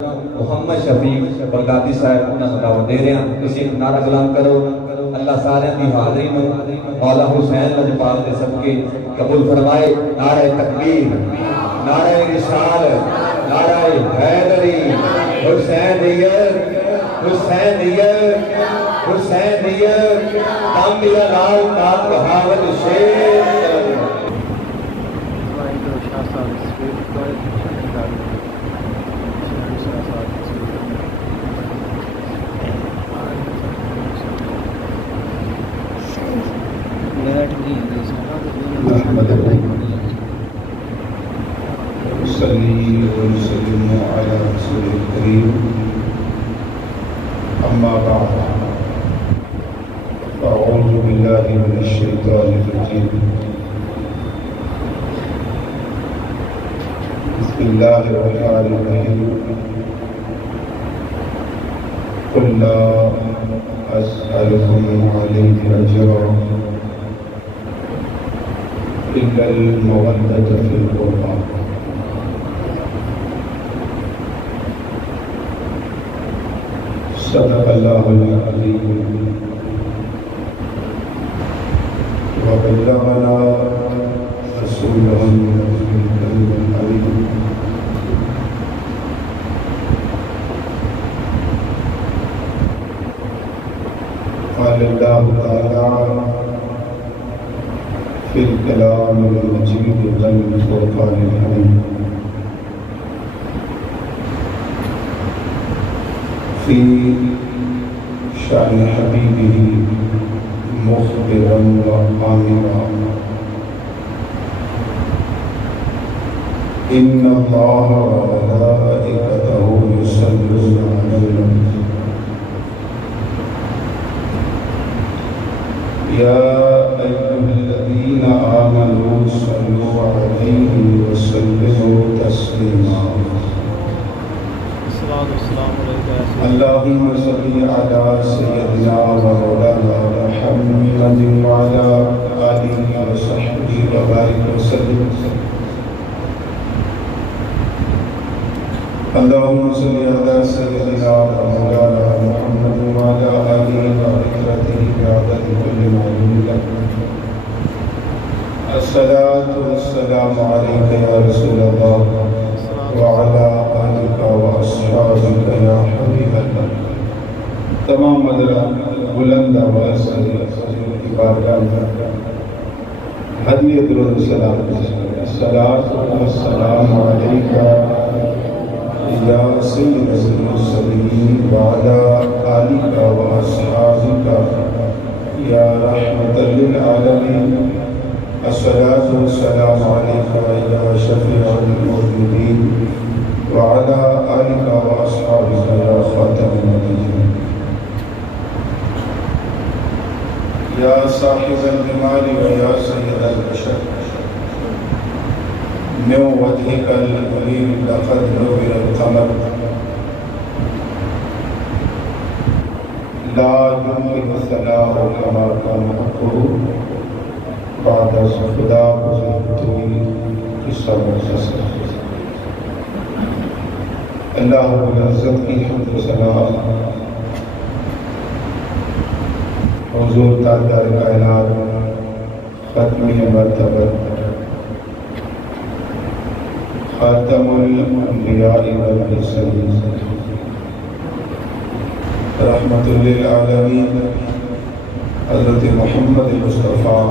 محمد شفیق بغدادی صاحب انہاں نوں دعوت دے رہے ہیں. تسی ایک نعرہ بلند کرو. اللہ سارے دی حاضری میں مولا حسین لجپال دے صدقے قبول فرمائے. نعرہ تکبیر، نعرہ رسالت، نعرہ حیدری. حسینیت حسینیت حسینیت کامل لال پاک بہاول شیر. صلی وسلم علی رسول الکریم. اما بعد فاعوذ باللہ من الشیطان الرجیم. بسم اللہ الرحمن الرحیم. قل لا اسألکم علیہ اجرا الا المودۃ فی القربى. صدق اللہ العظیم وبلغنا رسولہ الکریم الحبیب. قال اللہ تعالی فی الکلام المجید والفرقان الحمید فی شأن حبیبہ مخبرا وآمرا. ان اللہ وملائکتہ یصلون علی النبی یا ایھا الذین آمنوا صلوا علیہ وسلموا تسلیما. اللهم صل على سيدنا ومولانا محمد وعلى آله وصحبه وبارك وسلم. اللهم صل على سيدنا ومولانا محمد وعلى آله وعترته بعدد كل معلوم لك. الصلاة والسلام عليك يا رسول الله وعلى آلك وأصحابك يا حبيب الله. تمام مدرہ بلند آواز سے کی بارگاہ میں ہدیہ درود السلام. الصلاة والسلام علیک یا سید المرسلین وعلى آلک وأصحابک یا رحمت للعالمین. الصلاة والسلام علیک یا شفیع المذنبین وعلى آلک وأصحابک یا خاتم النبیین. یا صاحب الجمال و یا سید البشر من وجهك المنير لقد نور القمر لا يمكن الثناء كما كان حقه بعد خدا بزرگی قصہ مختصر. اللہ رب العزت کی حمد و ثنا حضور تاجدار کائنات ختمی مرتبہ خاتم الانبیاء والمرسلین رحمت للعالمین حضرت محمد مصطفیٰ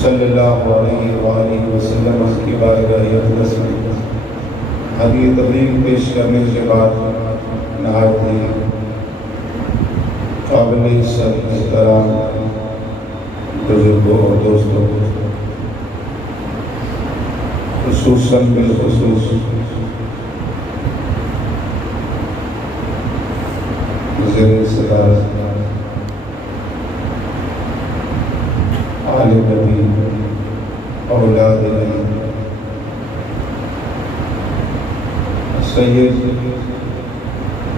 صلی اللہ علیہ وآلہ وسلم کی بارگاہ اقدس میں ہدیہ تبلیغ پیش کرنے کے بعد نہایت قابل عزت محترم بزرگوں اور دوستوں، خصوصاً بالخصوص زیر صدارت آل نبی اولاد نبی سید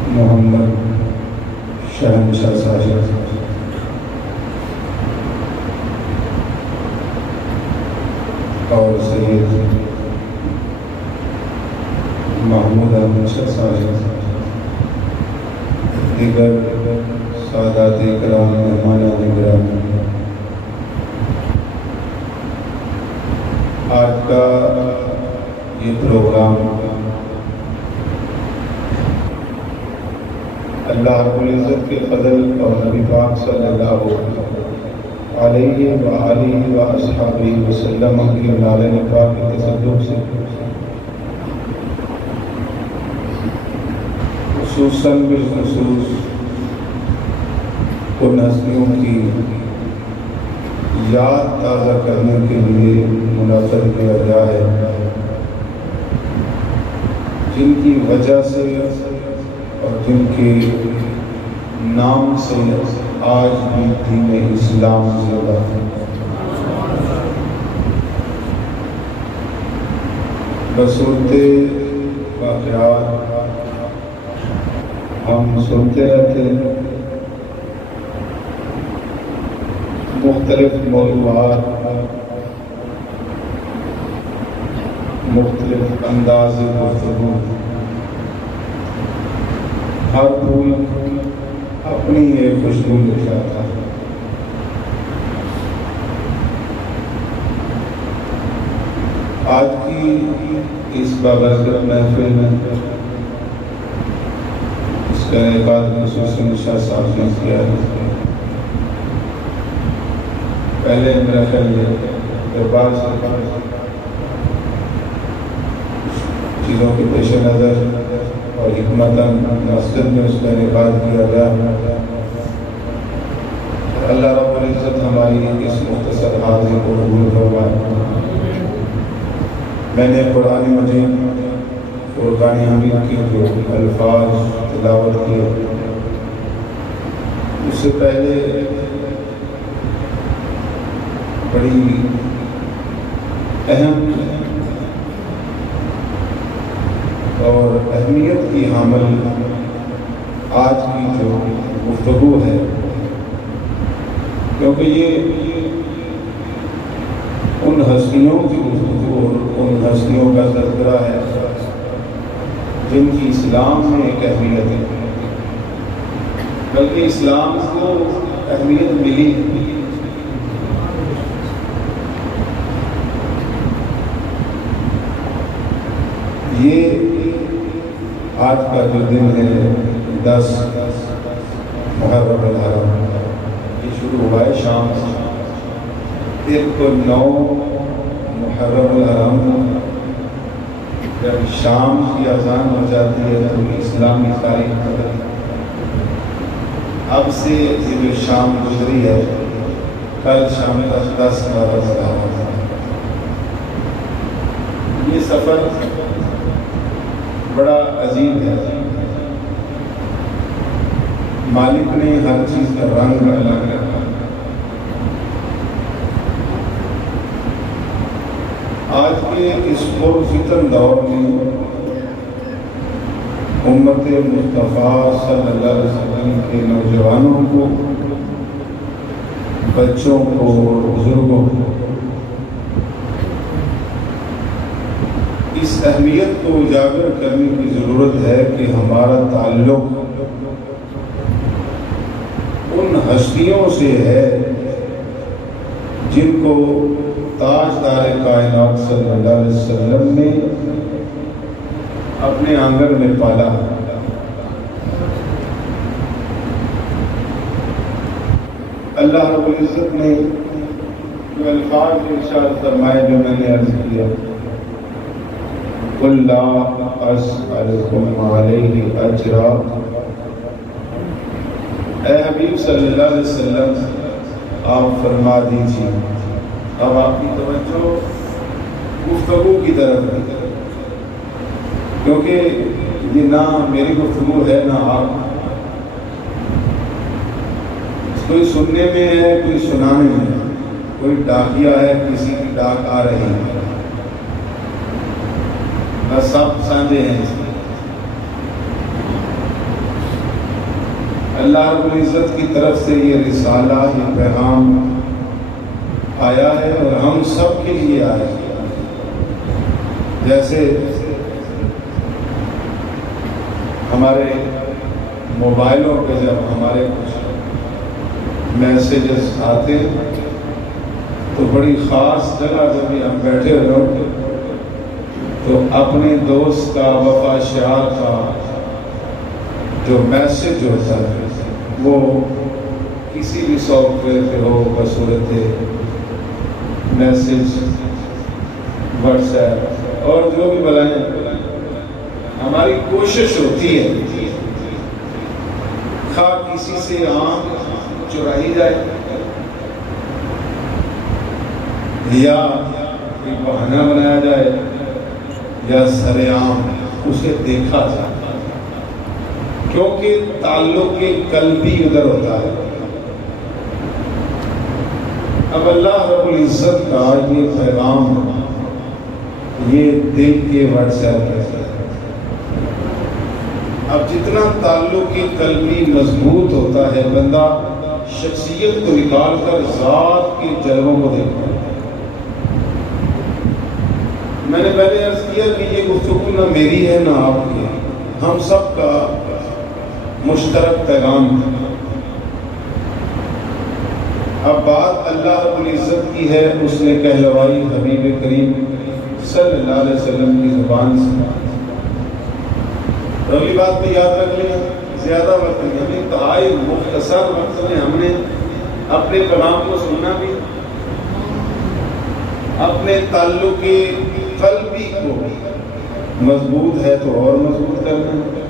محمد شہنشاہ صاحب اور سید محمود ارشد صاحب، دیگر سادات کرام، مہمانان گرامی، آج کا یہ پروگرام اللہ رب العزت کے فضل اور نبی پاک صلی اللہ علیہ وآلہ وآصحابہ وسلم کی نالے پاک کے تصدق سے خصوصاً بالخصوص ان ہستیوں کی یاد تازہ کرنے کے لیے منعقد کیا جائے جن کی وجہ سے اور جن کے نام سے آج بھی دین اسلام زندہ ہے۔ بصورت واقعات ہم سنتے رہتے ہیں، مختلف موضوعات، مختلف انداز گفتگو، ہر کوئی اپنی ایک خوشبو لے جاتا ہے۔ آج کی اس بابرکت محفل میں اس کا انعقاد خصوصی شاہ صاحب نے کیا ہے۔ پہلے میرا خیال دربار سے چیزوں کے پیش نظر اور حکمتاً مسجد میں اس کا انعقاد کیا گیا۔ اللہ رب العزت ہماری اس مختصر حاضری کو قبول فرمائے۔ میں نے قرآن مجید فرقان حمید کی جو الفاظ تلاوت کیے، اس سے پہلے بڑی اہم اور اہمیت کی حامل آج کی جو گفتگو ہے، کیونکہ یہ ان ہستیوں کی گفتگو اور ان ہستیوں کا تذکرہ ہے جن کی اسلام میں ایک اہمیت ہے، بلکہ اسلام کو اہمیت ملی۔ یہ آج کا جو دن ہے 10 محرم الحرم، یہ شروع ہوا ہے شام سے۔ 9 محرم الحرم جب شام کی اذان ہو جاتی ہے تو اسلامی تاریخ بدلتی ہے۔ اب سے یہ جو شام گزری ہے، کل شام تک 10-12 یہ سفر بڑا عجیب ہے۔ مالک نے ہر چیز کا رنگ الگ رکھا۔ آج کے اس پرفتن دور میں امت مصطفیٰ صلی اللہ علیہ وسلم کے نوجوانوں کو، بچوں کو، بزرگوں کو اس اہمیت کو اجاگر کرنے کی ضرورت ہے کہ ہمارا تعلق ان ہستیوں سے ہے جن کو تاجدار کائنات صلی اللہ علیہ وسلم نے اپنے آنگن میں پالا۔ اللہ رب العزت نے جو الفاظ ارشاد فرمائے جو میں نے عرض کیا، قُلْ لَا أَسْأَلُكُمْ عَلَيْهِ أَجْرًا، اے حبیب صلی اللہ علیہ وسلم آپ فرما دیجیے۔ اب آپ کی توجہ گفتگو کی طرف ہے، کیونکہ یہ نہ میری گفتگو ہے نہ آپ، کوئی سننے میں ہے کوئی سنانے میں ہے، کوئی ڈاکیا ہے کسی کی ڈاک آ رہی ہے، بس سب سانجے ہیں اس میں۔ اللہ رب العزت کی طرف سے یہ رسالہ، یہ پیغام آیا ہے اور ہم سب کے لیے آیا ہے۔ جیسے ہمارے موبائلوں پہ جب ہمارے کچھ میسیجز آتے تو بڑی خاص جگہ جب بھی ہم بیٹھے ہوئے ہوتے تو اپنے دوست کا وفا شعار کا جو میسیج ہوتا ہے وہ کسی بھی سافٹ ویئر پہ ہو بصورت میسیج واٹس ایپ اور جو بھی بلائیں ہماری کوشش ہوتی ہے خواہ کسی سے آنکھ چرائی جائے یا کوئی بہانہ بنایا جائے یا سرعام اسے دیکھا جائے، کیونکہ تعلق قلبی ادھر ہوتا ہے۔ اب اللہ رب العزت کا یہ پیغام یہ دل کے واٹس ایپ ہے۔ اب جتنا تعلق قلبی مضبوط ہوتا ہے بندہ شخصیت کو نکال کر ذات کے جلووں کو دیکھتا ہے۔ میں نے پہلے عرض کیا کہ یہ گفتگو نہ میری ہے نہ آپ کی ہے، ہم سب کا مشترک پیغام ہے۔ اب بات اللہ رب العزت کی ہے، اس نے کہلوائی حبیب کریم صلی اللہ علیہ وسلم کی زبان سے۔ اگلی بات پہ یاد رکھ لیں، زیادہ وقت نہیں، ہمیں انتہائی مختصر وقت میں ہم نے اپنے کلام کو سننا بھی، اپنے تعلق قلبی کو مضبوط ہے تو اور مضبوط کرنا ہے،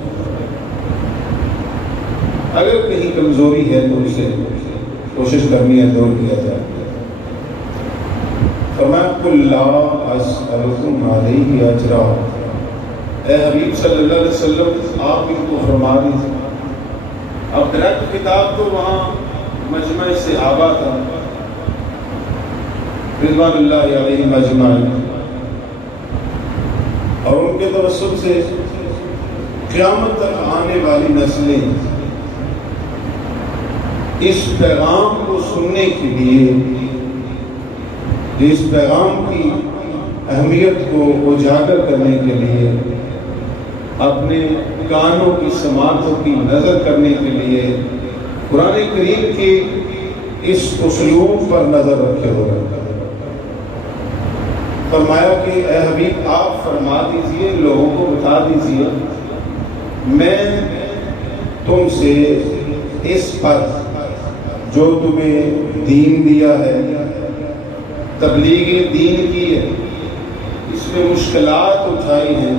اگر کہیں کمزوری ہے تو اسے کوشش کرنی ہے دور کیا جائے۔ فرمایا قُلْ لَا أَسْأَلُكُمْ عَلَيْهِ أَجْرًا، اے حبیب صلی اللہ علیہ وسلم آپ ان کو فرما دیجیے۔ اب ڈائریکٹ کتاب تو وہاں مجمع صحابہ تھا رضوان اللہ علیہ مجمعین، اور ان کے توسط سے قیامت تک آنے والی نسلیں اس پیغام کو سننے کے لیے، اس پیغام کی اہمیت کو اجاگر کرنے کے لیے، اپنے کانوں کی سماعتوں کی نظر کرنے کے لیے قرآن کریم کے اس اسلوب پر نظر رکھے ہوئے۔ فرمایا کہ اے حبیب آپ فرما دیجئے، لوگوں کو بتا دیجئے، میں تم سے اس پر جو تمہیں دین دیا ہے، تبلیغ دین کی ہے، اس میں مشکلات اٹھائی ہیں،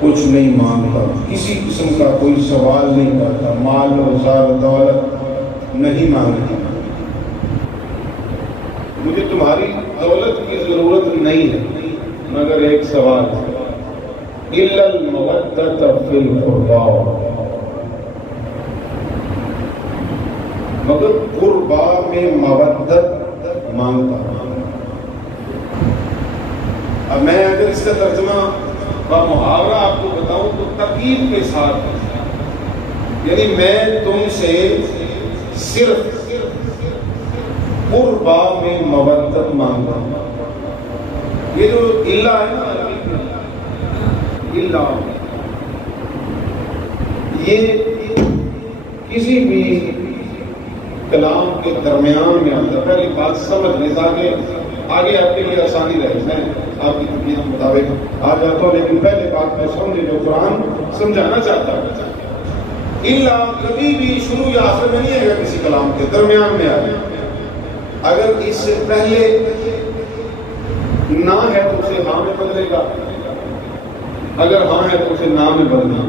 کچھ نہیں مانگتا، کسی قسم کا کوئی سوال نہیں کرتا، مال و زار و دولت نہیں مانگتا، مجھے تمہاری دولت کی ضرورت نہیں ہے، مگر ایک سوال ہے، إِلَّا الْمَوَدَّةَ فِي الْقُرْبَى، مگر قربا میں مودت مانگتا ہوں۔ اب میں اگر اس کا ترجمہ محاورہ آپ کو بتاؤں تو تقید کے ساتھ، یعنی میں تم سے صرف قربا میں مودت مانگتا ہوں۔ یہ جو اللہ ہے نا، اللہ یہ کسی بھی کلام کے درمیان میں آتا ہے، پہلی بات سمجھ لیں تاکہ آگے آپ کے لیے آسانی رہے۔ میں آپ کی تقید کے مطابق آ جاتا ہوں، لیکن پہلے بات کو سمجھے جو قرآن سمجھانا چاہتا ہے۔ اللہ کبھی بھی شروع یا آخر میں نہیں آئے گا، کسی کلام کے درمیان میں آئے گا۔ اگر اس سے پہلے نہ ہے تو اسے ہاں میں بدلے گا، اگر ہاں ہے تو اسے نہ میں بدلنا۔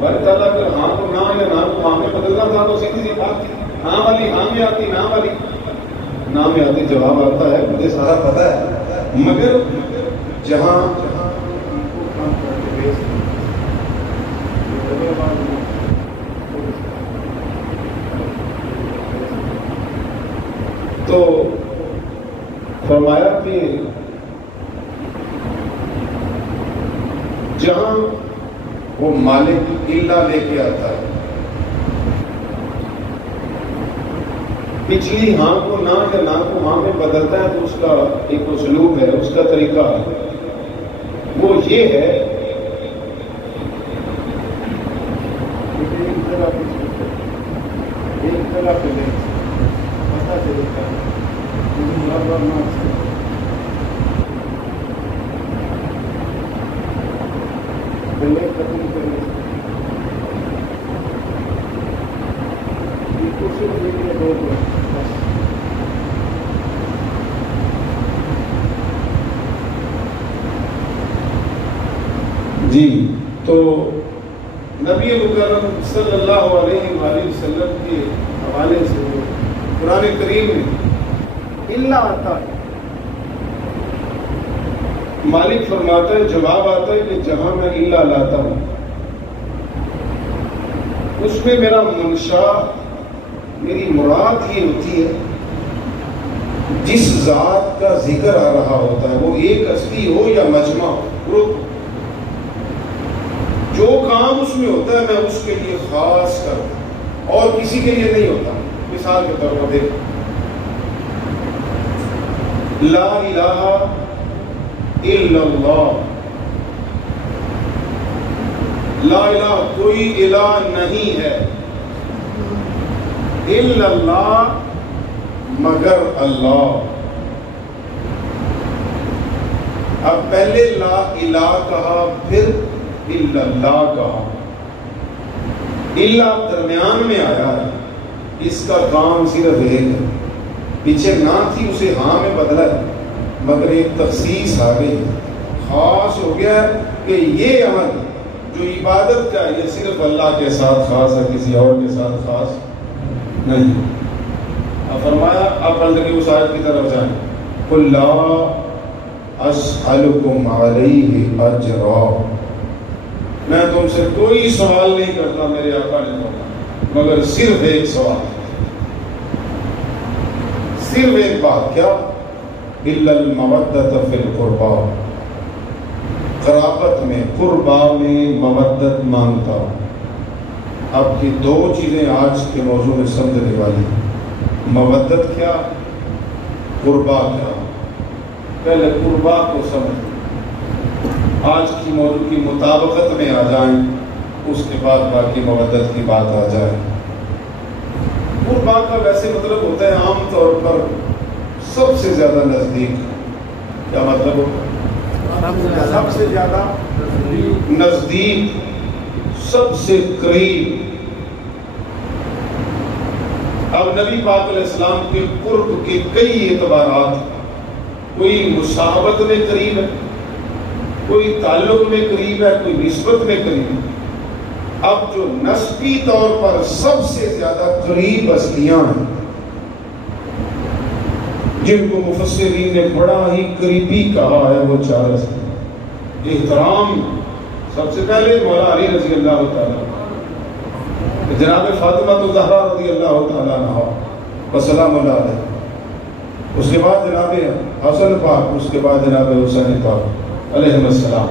بارے تعالیٰ اگر ہاں تو نہ یا نہ کو ہاں میں بدلنا تھا تو سیدھی سی بات تھی، ہاں والی ہاں میں آتی، نہ والی نہ میں آتی، جواب آتا ہے، مجھے سارا پتا ہے، مگر جہاں تو فرمایا کہ جہاں وہ مالک اللہ لے کے آتا ہے، پچھلی ہاں کو نہ یا نہ کو ہاں میں بدلتا ہے، تو اس کا ایک اسلوب ہے، اس کا طریقہ ہے، وہ یہ ہے اللہ پہلے پتہ چلتا ہے پہلے ختم کرنے جی تو نبی مکرم صلی اللہ علیہ وآلہ وسلم کے حوالے سے قرآن کریم میں اللہ آتا ہے، مالک فرماتا ہے، جواب آتا ہے کہ جہاں میں اللہ لاتا ہوں اس میں میرا منشا، میری مراد یہ ہوتی ہے جس ذات کا ذکر آ رہا ہوتا ہے، وہ ایک ہستی ہو یا مجمع ہو، گروپ، جو کام اس میں ہوتا ہے میں اس کے لیے خاص کرتا اور کسی کے لیے نہیں ہوتا۔ مثال کے طور پر دیکھ، لا الہ الا اللہ، لا الہ کوئی الہ نہیں ہے، الا اللہ مگر اللہ۔ اب پہلے لا الہ کہا، پھر الا اللہ کہا، الا درمیان میں آیا ہے، اس کا کام صرف ایک ہے، پیچھے نہ تھی اسے ہاں میں بدلا ہے، مگر ایک تخصیص آ گئی، خاص ہو گیا ہے کہ یہ عمل جو عبادت کا ہے یہ صرف اللہ کے ساتھ خاص ہے، کسی اور کے ساتھ خاص نہیں۔ اب فرمایا، اب پلٹ کے اس آیت کی طرف جائیں، قُلْ لَا أَسْأَلُكُمْ عَلَيْهِ أَجْرًا، میں تم سے کوئی سوال نہیں کرتا میرے آقا نے فرمایا، مگر صرف ایک سوال، صرف ایک بات، کیا؟ إِلَّا الْمَوَدَّةَ فِي الْقُرْبَى، قرابت میں، قربا میں مودت مانگتا ہوں۔ اب یہ دو چیزیں آج کے موضوع میں سمجھنے والی، مودت کیا، قربا کیا۔ پہلے قربا کو سمجھ، آج کی موضوع کی مطابقت میں آ جائیں، اس کے بعد باقی مودت کی بات آ جائے۔ قربا کا ویسے مطلب ہوتا ہے عام طور پر سب سے زیادہ نزدیک، کیا مطلب ہوتا ہے؟ سب سے زیادہ نزدیک، سب سے قریب۔ اب نبی پاک علیہ السلام کے قرب کے کئی اعتبارات، کوئی مصاحبت میں قریب ہے، کوئی تعلق میں قریب ہے، کوئی نسبت میں قریب ہے۔ اب جو نسبی طور پر سب سے زیادہ قریب ہستیاں ہیں، جن کو مفسرین نے بڑا ہی قریبی کہا ہے، وہ چار ہستیاں۔ احترام سب سے پہلے مولا علی رضی اللہ تعالیٰ، جناب فاطمہ الزہرا رضی اللہ تعالیٰ عنہا وسلام اللہ علیہ، اس کے بعد جناب حسن پاک، اس کے بعد جناب حسین پاک علیہ السلام،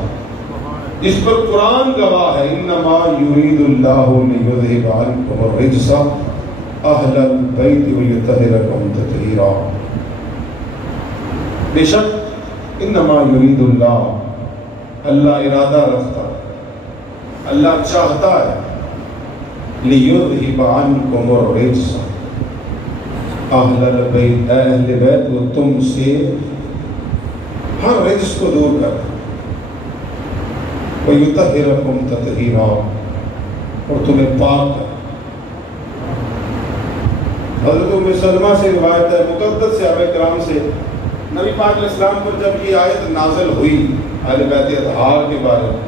جس پر قرآن گواہ ہے، انما یرید اللہ لیذھب عنکم الرجس اہل البیت ویطہرکم تطہیرا۔ بے شک انما یرید اللہ، اللہ ارادہ رکھتا، اللہ چاہتا ہے، لیذھب عنکم الرجس، اہل البیت، اے اہل بیت، وہ تم سے ہر رجس کو دور کر، وَيُطَهِّرَكُمْ تَطْهِيرًا، اور تمہیں پاک کر۔ حضرت ام سلمہ سے روایت ہے، مقدس صحابہ کرام سے، نبی پاک علیہ السلام پر جب یہ آیت نازل ہوئی اہل بیت اطہار کے بارے میں،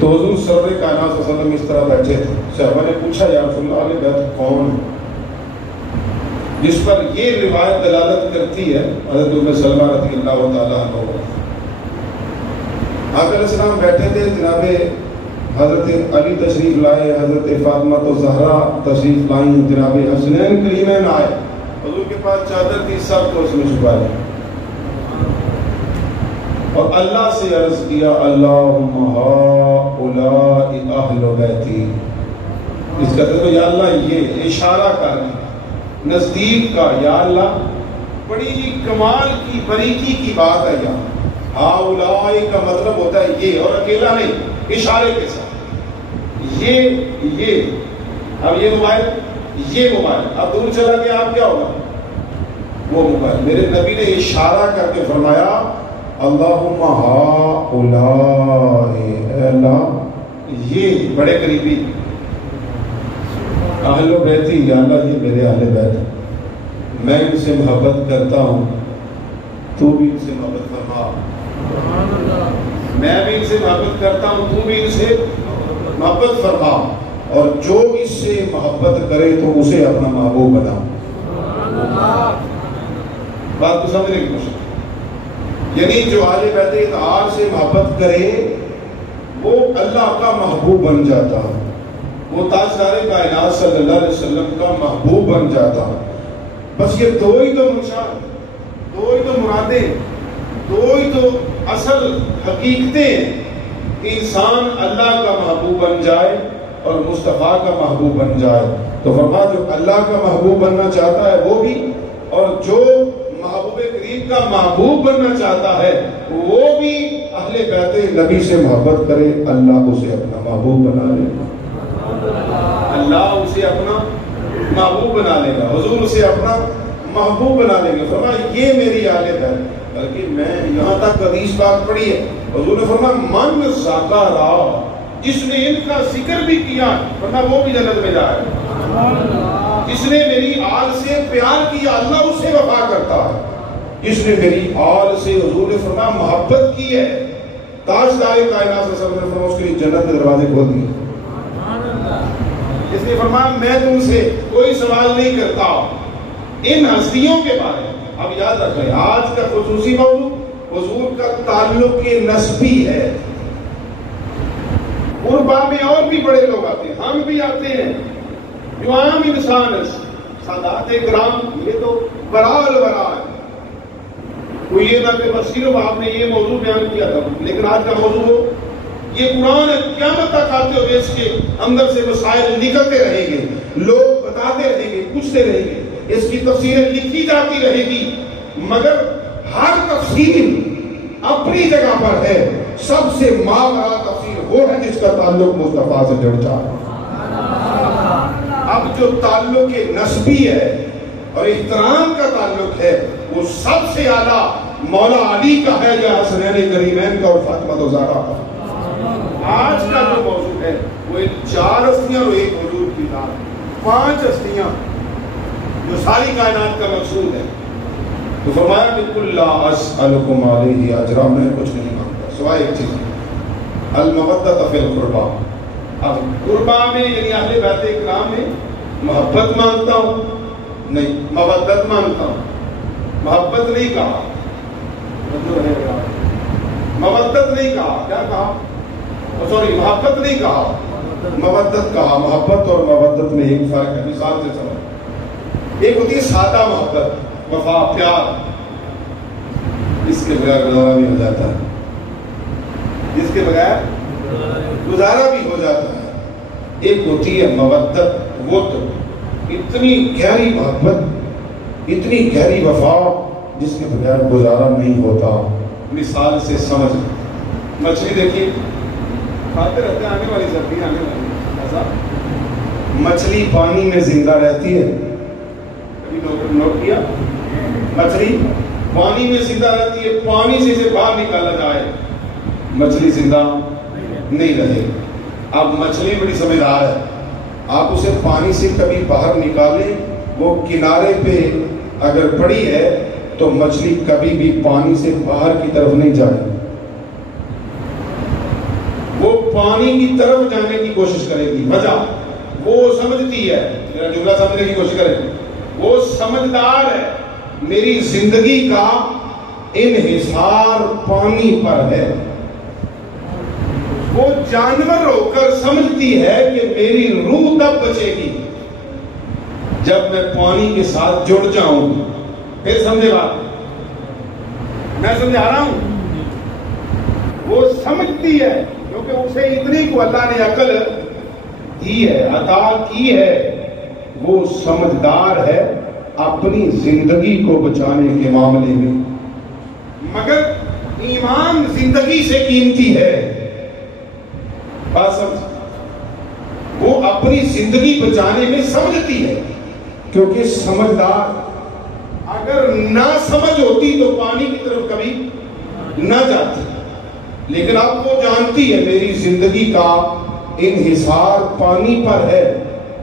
تو حضور سرور کائنات صلی اللہ علیہ وسلم اس طرح بیٹھے تھے، صحابہ نے پوچھا یا رسول اللہ اہل بیت کون ہے؟ جس پر یہ روایت دلالت کرتی ہے حضرت ام سلمہ رضی اللہ تعالیٰ عنہ، آقا علیہ السلام بیٹھے تھے، جناب حضرت علی تشریف لائے، حضرت فاطمہ الزہرا تشریف لائیں، جناب حسنین کریمین آئے، حضور کے پاس چادر تھی، سب کو اس میں چھپا لیا، اور اللہ سے عرض کیا، اللہم ہؤلاء اہل بیتی، اس کا تو یا اللہ یہ اشارہ کرنا نزدیک کا، یا اللہ بڑی کمال کی باریکی کی بات ہے، یا ہؤلاء کا مطلب ہوتا ہے یہ، اور اکیلا نہیں، اشارے کے ساتھ، یہ اب یہ موبائل اب دور چلا گیا، اب کیا ہوگا؟ وہ موبائل میرے نبی نے اشارہ کر کے فرمایا اللہم ہؤلاء، اے اللہ یہ بڑے قریبی اہل بیتی، یا اللہ یہ میرے اہل بیت، میں ان سے محبت کرتا ہوں، تو بھی ان سے محبت فرما، میں بھی ان سے محبت کرتا ہوں، تو بھی ان سے محبت فرما، اور جو اس سے محبت کرے تو اسے اپنا محبوب بنا۔ بات کو سمجھنے کی کوشش، یعنی جو اہل بیت اطہار سے محبت کرے وہ اللہ کا محبوب بن جاتا، وہ تاجدار کائنات صلی اللہ علیہ وسلم کا محبوب بن جاتا۔ بس یہ دو ہی تو منشان، دو ہی تو مرادیں، دو ہی تو اصل حقیقتیں ہیں کہ انسان اللہ کا محبوب بن جائے اور مصطفیٰ کا محبوب بن جائے۔ تو فرمایا جو اللہ کا محبوب بننا چاہتا ہے وہ بھی، اور جو محبوب کریم کا محبوب بننا چاہتا ہے وہ بھی اہل بیت نبی سے محبت کرے، اللہ اسے اپنا محبوب بنا لے گا، اللہ اسے اپنا محبوب بنا لے گا، حضور اسے اپنا محبوب بنا لے گا۔ فرمایا یہ میری اہل بیت، بلکہ میں یہاں تک حدیث پاک پڑھی ہے، حضور نے فرمایا من ذکرا، جس نے ان کا ذکر بھی کیا ورنہ وہ بھی جنت میں جائے، جس نے میری آل سے پیار کیا اللہ اس سے وفا کرتا ہے، جس نے میری آل سے حضور نے فرمایا محبت کی ہے، تاجدار کائنات سے سب نے فرمایا اس کے لیے جنت کے دروازے کھول دیے۔ اس نے فرمایا میں تم سے کوئی سوال نہیں کرتا ان ہستیوں کے بارے میں۔ اب یاد رکھیں آج کا خصوصی موضوع حضور کا تعلق نسبی ہے۔ قربا میں اور بھی بڑے لوگ آتے ہیں، ہم بھی آتے ہیں، جو عام انسان ہے، سادات کرام، یہ تو برال برا ہے، کوئی یہ نہ کہ بس صرف آپ نے یہ موضوع بیان کیا تھا، لیکن آج کا موضوع ہو یہ قرآن ہے، قیامت تک آتے ہوئے اس کے اندر سے مسائل نکلتے رہیں گے، لوگ بتاتے رہیں گے، پوچھتے رہیں گے، اس کی تفسیریں لکھی جاتی رہے گی، مگر ہر تفسیر اپنی جگہ پر ہے، سب سے ماورا تفسیر وہ ہے جس کا تعلق مصطفیٰ سے جڑ جائے۔ اب جو تعلق نسبی ہے اور احترام کا تعلق ہے وہ سب سے اعلیٰ مولا علی کا ہے یا حسنین کریمین کا اور فاطمہ زہرا کا۔ آج کا جو موضوع ہے وہ ان 4 ہستیاں اور ایک حضور کی ذات، 5 ہستیاں جو ساری کائنات کا مقصود ہے۔ تو فرمایا بالکل لا اسألکم علیہ اجرا، میں کچھ نہیں مانگتا سوائے ایک چیز المودۃ فی القربا۔ اب قربا میں یعنی اہل بیت کرام میں محبت مانگتا ہوں نہیں، مودت مانگتا ہوں۔ محبت نہیں کہا، مودت نہیں کہا، کیا کہا؟ سوری محبت نہیں کہا، مودت کہا۔ محبت اور مودت میں ایک فرق ہے، مثال سے سمجھ۔ ایک ہوتی ہے سادہ محبت، وفا، پیار، اس کے بغیر گزارا بھی ہو جاتا ہے، جس کے بغیر گزارا بھی ہو جاتا ہے۔ ایک ہوتی ہے مودت، وہ تو اتنی گہری محبت، اتنی گہری وفا جس کے بغیر گزارا نہیں ہوتا۔ مثال سے سمجھ، مچھلی دیکھیے، کھاتے رہتے ہیں، آنے والی سردی آنے والی، ایسا مچھلی پانی میں زندہ رہتی ہے، کبھی نوٹ کیا؟ مچھلی پانی میں زندہ رہتی ہے، پانی سے اسے باہر نکالا جائے مچھلی زندہ نہیں رہے۔ اب مچھلی بڑی سمجھدار ہے، آپ اسے پانی سے کبھی باہر نکالیں، وہ کنارے پہ اگر پڑی ہے تو مچھلی کبھی بھی پانی سے باہر کی طرف نہیں جائے، وہ پانی کی طرف جانے کی کوشش کرے گی۔ وجہ وہ سمجھتی ہے، میرا جملہ سمجھنے کی کوشش کرے، وہ سمجھدار ہے، میری زندگی کا انحصار پانی پر ہے۔ وہ جانور ہو کر سمجھتی ہے کہ میری روح تب بچے گی جب میں پانی کے ساتھ جڑ جاؤں۔ پھر سمجھے بات، میں سمجھا رہا ہوں، وہ سمجھتی ہے کیونکہ اسے اتنی کو اللہ نے عقل دی ہے، عطا کی ہے، وہ سمجھدار ہے اپنی زندگی کو بچانے کے معاملے میں، مگر ایمان زندگی سے قیمتی ہے۔ بات سمجھ، وہ اپنی زندگی بچانے میں سمجھتی ہے، کیونکہ سمجھدار اگر نہ سمجھ ہوتی تو پانی کی طرف کبھی نہ جاتی، لیکن اب وہ جانتی ہے میری زندگی کا انحصار پانی پر ہے،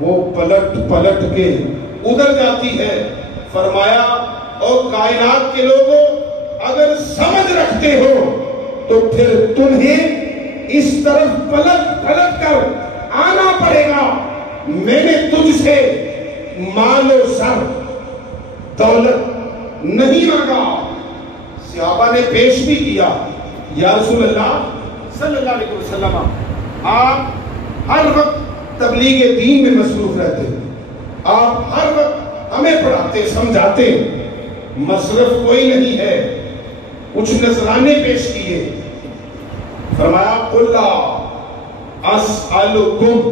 وہ پلٹ پلٹ کے ادھر جاتی ہے۔ فرمایا اور کائنات کے لوگوں اگر سمجھ رکھتے ہو تو پھر تمہیں اس طرف پلٹ پلٹ کر آنا پڑے گا۔ میں نے تجھ سے مال و سر دولت نہیں مانگا۔ صحابہ نے پیش بھی کیا، یا رسول اللہ صلی اللہ علیہ وسلم، آپ ہر وقت تبلیغ دین میں مصروف رہتے، آپ ہر وقت ہمیں پڑھاتے سمجھاتے، مصرف کوئی نہیں ہے۔ کچھ نذرانے پیش کیے، فرمایا قل لا اسألکم،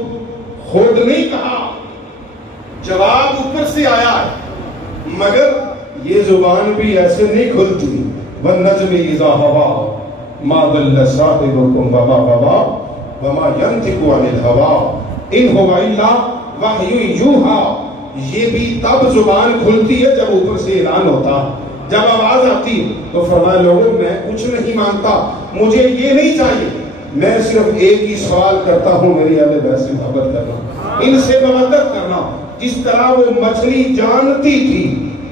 خود نہیں کہا، جواب اوپر سے آیا ہے، مگر یہ زبان بھی ایسے نہیں کھلتی۔ والنجم اذا ہوا ما ضل صاحبکم وما غوا وما ينطق عن الهوى ان هو الا وحی یوحی۔ یہ بھی تب زبان کھلتی ہے جب اوپر سے اعلان ہوتا، جب آواز آتی تو فرمایا لوگوں میں کچھ نہیں مانگتا، مجھے یہ نہیں چاہیے، میں صرف ایک ہی سوال کرتا ہوں، میری اہل بیت سے محبت کرنا، ان سے مودت کرنا۔ جس طرح وہ مچھلی جانتی تھی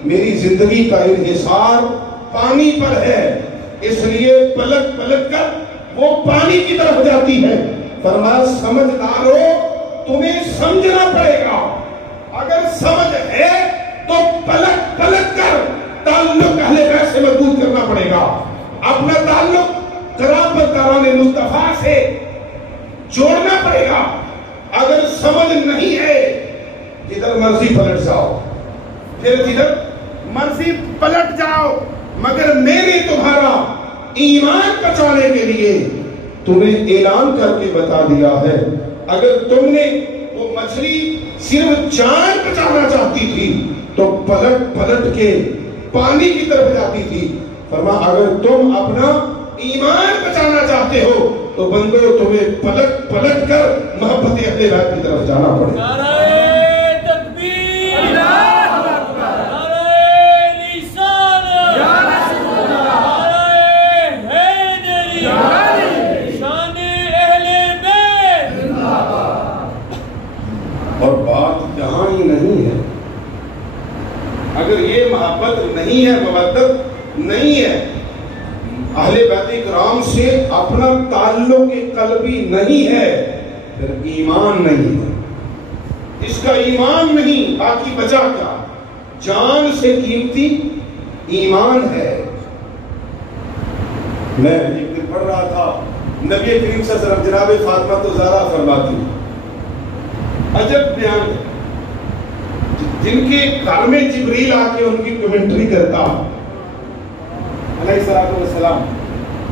میری زندگی کا انحصار پانی پر ہے، اس لیے پلٹ پلٹ کر وہ پانی کی طرف جاتی ہے۔ فرمایا سمجھدارو تمہیں سمجھنا پڑے گا، اگر سمجھ ہے تو پلٹ پلٹ کر تعلق اہل بیت سے مضبوط کرنا پڑے گا، اپنا تعلق قرابت داران مصطفیٰ سے جوڑنا پڑے گا۔ اگر سمجھ نہیں ہے جدھر مرضی پلٹ جاؤ، پھر جدھر مرضی پلٹ جاؤ، مگر میں نے تمہارا ایمان بچانے کے لیے تمہیں اعلان کر کے بتا دیا ہے۔ اگر تم نے وہ مچھلی صرف جان بچانا چاہتی تھی تو پلٹ پلٹ کے پانی کی طرف جاتی تھی۔ فرمایا اگر تم اپنا ایمان بچانا چاہتے ہو تو بندو تمہیں پلٹ پلٹ کر محبت اہل بیت کی طرف جانا پڑے گا۔ اور بات یہاں ہی نہیں ہے، اگر یہ محبت نہیں ہے، مودت نہیں ہے، اہل بیت کرام سے اپنا تعلق قلبی نہیں ہے، پھر ایمان نہیں ہے۔ اس کا ایمان نہیں، باقی بچا کیا؟ جان سے قیمتی ایمان ہے۔ میں ایک دن پڑھ رہا تھا، نبی کریم صلی اللہ علیہ وسلم جناب فاطمہ زہرا فرماتی، عجب بیان ہے، جن کے گھر میں جبریل آ کے ان کی کمنٹری کرتا علیہ السلام،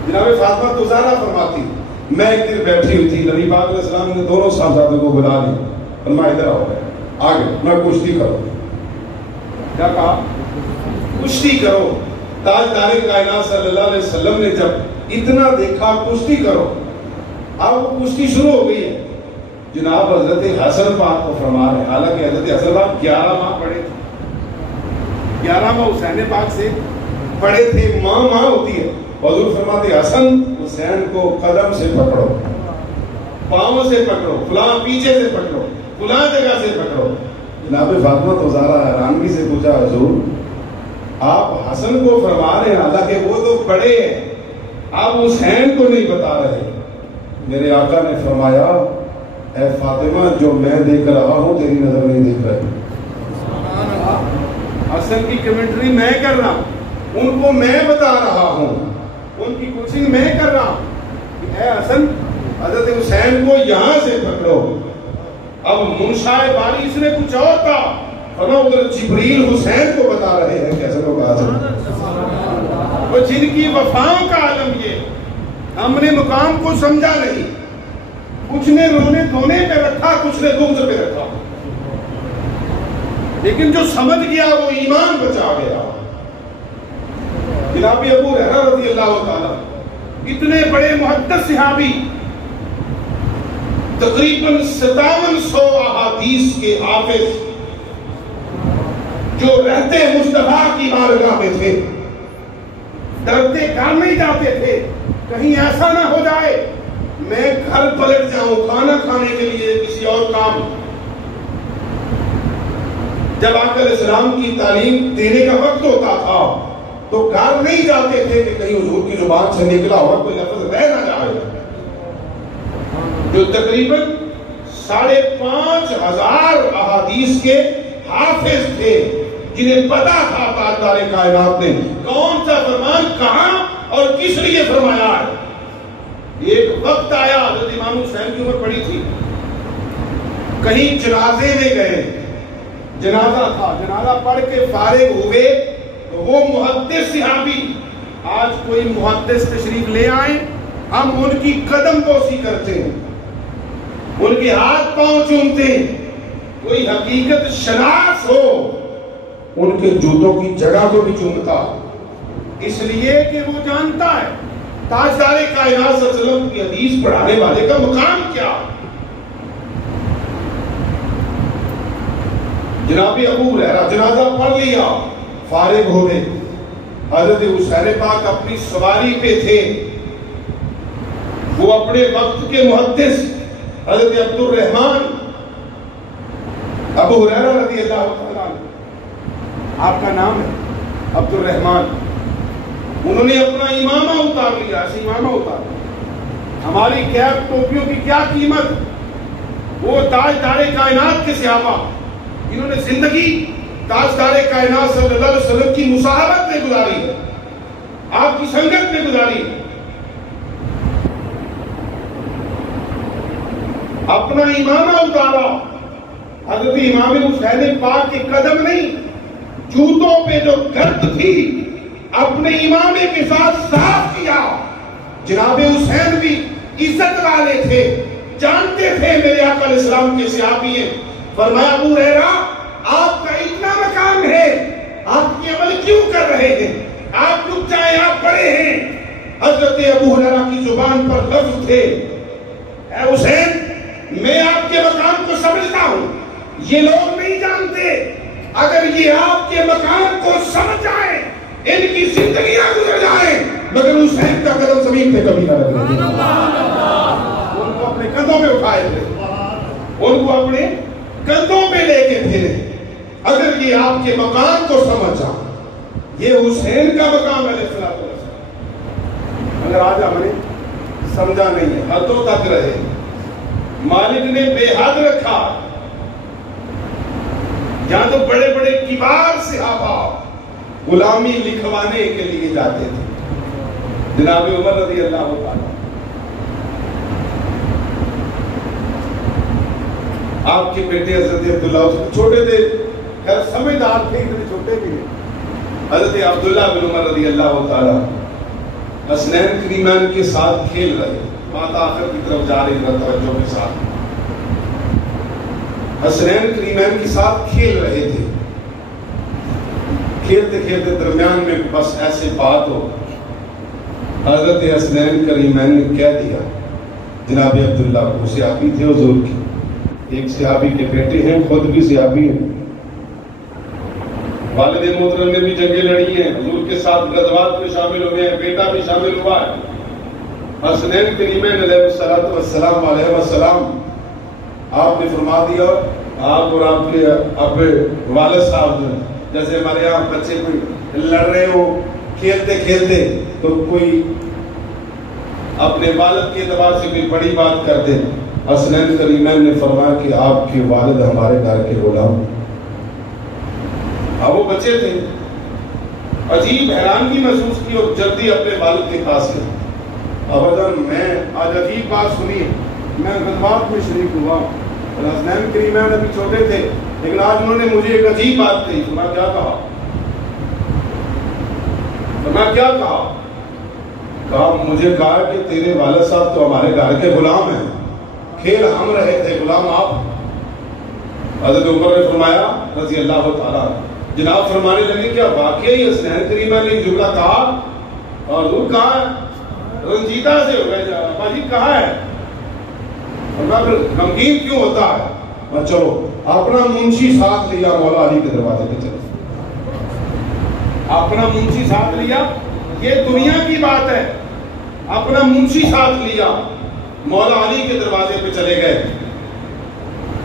جناب فاطمہ زہرا فرماتی میں ایک دن بیٹھی ہوئی تھی، نبی پاک علیہ السلام نے دونوں صاحبزادوں کو بلا لیا، فرمایا ادھر آؤ، آگے میں کشتی کرو۔ کیا کہا؟ کشتی کرو۔ تاجدار کائنات صلی اللہ علیہ وسلم نے جب اتنا دیکھا کشتی کرو، اب کشتی شروع ہو گئی ہے۔ جناب حضرت حسن پاک کو فرما رہے، حالانکہ حضرت حسن پاک 11 ماہ پڑے تھے، 11 ماہ حسین پاک سے پڑے تھے، ماں ہوتی ہے۔ حضور فرماتے حسن حسین کو قدم سے پکڑو، پاؤں سے پکڑو، فلاں پیچھے سے پکڑو، فلاں جگہ سے پکڑو۔ جناب فاطمہ زہرا حیرانگی سے پوچھا حضور آپ حسن کو فرما رہے ہیں، حالانکہ وہ تو بڑے ہیں، آپ حسین کو نہیں بتا رہے۔ میرے آقا نے فرمایا اے فاطمہ جو میں دیکھ رہا ہوں تیری نظر نہیں دیکھ رہی۔ حسن کی کمنٹری میں کر رہا ہوں، ان کو میں بتا رہا ہوں، ان کی کوچنگ میں کر رہا ہوں۔ اے حسن حضرت حسین کو یہاں سے پکڑو۔ اب منشائے باری اس نے کچھ اور کہا، ادھر جبریل حسین کو بتا رہے ہیں کیسے لوگ آ جائیں، وہ جن کی وفاؤں کا عالم یہ، ہم نے مقام کو سمجھا نہیں، کچھ نے رونے دھونے پہ رکھا، کچھ نے دھوم پہ رکھا، لیکن جو سمجھ گیا وہ ایمان بچا گیا۔ جناب ابو ہریرہ رضی اللہ تعالیٰ اتنے بڑے محدث صحابی تقریباً 5700 احادیث کے حافظ جو رہتے مصطفیٰ کی بارگاہ میں تھے، ڈرتے گھر نہیں جاتے تھے کہیں ایسا نہ ہو جائے میں گھر پلٹ جاؤں کھانا کھانے کے لیے کسی اور کام۔ جب آقا علیہ السلام کی تعلیم دینے کا وقت ہوتا تھا تو گھر نہیں جاتے تھے کہ کہیں حضور کی زبان سے نکلا ہوا کوئی لفظ رہ نہ جائے۔ جو تقریباً 5500 احادیث کے حافظ تھے جنہیں پتا تھا تاجدار کائنات نے کون سا فرمان کہاں اور کس لیے فرمایا ہے۔ ایک وقت آیا حضرت امام حسین کی عمر پڑی تھی، کہیں جنازے میں گئے، جنازہ تھا، جنازہ پڑھ کے فارغ ہوئے تو وہ محدث صحابی، آج کوئی محدث تشریف لے آئیں ہم ان کی قدم بوسی کرتے ہیں، ان کے ہاتھ پاؤں چومتے ہیں، کوئی حقیقت شناس ہو ان کے جوتوں کی جگہ کو بھی چومتا، اس لیے کہ وہ جانتا ہے تاجدار کائنات صلی اللہ علیہ وسلم کی حدیث پڑھانے والے کا مقام کیا۔ جناب ابو ہریرہ جنازہ پڑھ لیا، فارغ ہو گئے، حضرت حسین پاک اپنی سواری پہ تھے، وہ اپنے وقت کے محدث حضرت عبد الرحمن ابو ہریرہ رضی اللہ تعالیٰ عنہ، آپ کا نام ہے عبد الرحمن، انہوں نے اپنا امامہ اتار لیا، ایسے امامہ اتار لیا، ہماری کیپ ٹوپیوں کی کیا قیمت، وہ تاجدار کائنات کے صحابہ جنہوں نے زندگی تاجدار کائنات صلی اللہ علیہ وسلم کی مصاحبت میں گزاری ہے، آپ کی سنگت میں گزاری ہے، اپنا امامہ اتارا، حضرت امام حسین پاک کے قدم نہیں جوتوں پہ جو گرد تھی اپنے امامے کے ساتھ صاف کیا۔ جناب حسین بھی عزت والے تھے، جانتے تھے میرے آقا علیہ السلام کے صحابی ہیں، فرمایا ابو ہریرہ آپ کا اتنا مقام ہے، آپ یہ عمل کیوں کر رہے ہیں، آپ لوگ چاہے آپ بڑے ہیں۔ حضرت ابو ہریرہ کی زبان پر لفظ تھے، اے حسین میں آپ کے مقام کو سمجھتا ہوں، یہ لوگ نہیں جانتے، اگر یہ آپ کے مقام کو سمجھ جائیں ان کی زندگیاں گزر جائیں مگر حسین کا قدم زمین پہ کبھی نہ رکھے۔ ان کو اپنے کندھوں پہ اٹھائے تھے، ان کو اپنے کندھوں پہ لے کے پھرے، اگر یہ آپ کے مقام کو سمجھ جائیں، یہ حسین کا مقام ہے علیہ السلام، اگر آج ہم نے سمجھا نہیں ہے، حدوں تک رہے، مالک نے بے حد رکھا، جہاں تو بڑے بڑے کبار صحابہ غلامی لکھوانے کے لیے جاتے تھے، جناب عمر رضی اللہ تعالیٰ آپ کے بیٹے حضرت عبداللہ چھوٹے تھے، خیر سمجھدار تھے، اتنے چھوٹے بھی نہیں، حضرت عبداللہ بن عمر رضی اللہ تعالیٰ حسنین کریمین کے ساتھ کھیل رہے، بات آخر کی طرف جا رہی ہے توجہ کے ساتھ، حسنین کریمین کے ساتھ کھیل رہے تھے، کھیلتے کھیلتے درمیان میں بس ایسے بات ہو، حضرت حسنین کریمین نے کہہ دیا، جناب عبداللہ وہ صحابی تھے حضور کی، ایک صحابی کے بیٹے ہیں، خود بھی صحابی ہیں، والد محترم نے بھی جنگیں لڑی ہیں، حضور کے ساتھ غزوات میں شامل ہوئے ہیں، بیٹا بھی شامل ہوا ہے، حسنین کریمین علیہ السلام آپ نے فرما دیا، آپ اور آپ کے اب والد صاحب جیسے ہمارے یہاں بچے کوئی لڑ رہے ہو کھیلتے کھیلتے تو کوئی اپنے والد کے اعتبار سے کوئی بڑی بات کر دے، حسنین کریمین نے فرمایا کہ آپ کے والد ہمارے گھر کے غلام، اب وہ بچے تھے، عجیب حیرانگی محسوس کی اور جلدی اپنے والد کے پاس گئے، ابداً میں آج عجیب بات سنی، میں غزوات میں شریک ہوا، حسنین کریمین ابھی چھوٹے تھے لیکن آج انہوں نے مجھے ایک عجیب بات کہی، میں کیا کہا، مجھے کہا کہ تیرے والد صاحب تو ہمارے گھر کے غلام ہیں، کھیل ہم رہے تھے، غلام آپ۔ حضرت عمر نے فرمایا رضی اللہ تعالیٰ، جناب فرمانے لگے کیا واقعی حسنین کریمین نے جملہ کہا، اور حضور کہاں ہے، رنجیدہ سے ہو گئے، ابا جی کہاں ہے، غمگین کیوں ہوتا ہے؟ اور چلو اپنا منشی ساتھ لیا، مولا علی کے دروازے پہ چلے. اپنا منشی ساتھ لیا، یہ دنیا کی بات ہے. اپنا منشی ساتھ لیا، مولا علی کے دروازے پہ چلے گئے.